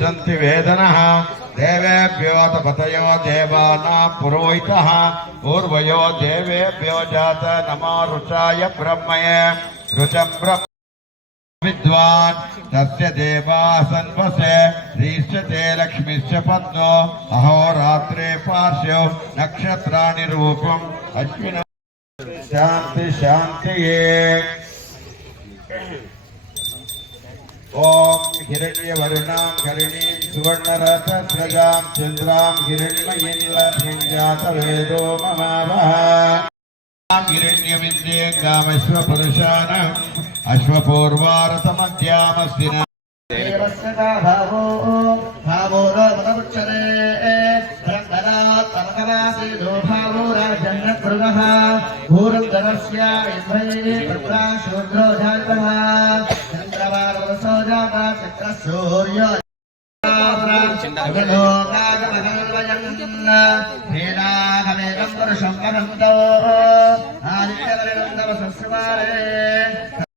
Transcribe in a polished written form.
सन्ति वेदनः देवेभ्यो तपतयो देवानां पुरोहितः पूर्वयो देवेभ्यो जात नमो रुचाय ब्रह्मये रुचं ब्रह्म विद्वान् तस्य देवासन्वसे ह्रीष्यते लक्ष्मीश्च पद्मो अहोरात्रे पार्श्वो नक्षत्राणि रूपम् अश्विनो शान्ति शान्तिये ओम हिरण्यवर्णां हरिणीं सुवर्णरथस्रजां चन्द्रां हिरण्मयीं लक्ष्मीं जातवेदो ममावः हिरण्यविद्येङ्गामश्वपुरुषाणाम् अश्वपूर्वारतमध्यामस्तिना भावो भावो रोमदमुच्यते रङ्गनात् तमकरासीदो भावो राजन्नकृगः भूरङ्गनस्य इन्द्रैः तत्रा शूद्रो जातः चन्द्रवारवसो जाता चित्रसूर्यो लोकागमगल्वयन् भेदागमेकं पुरुषं वदन्तो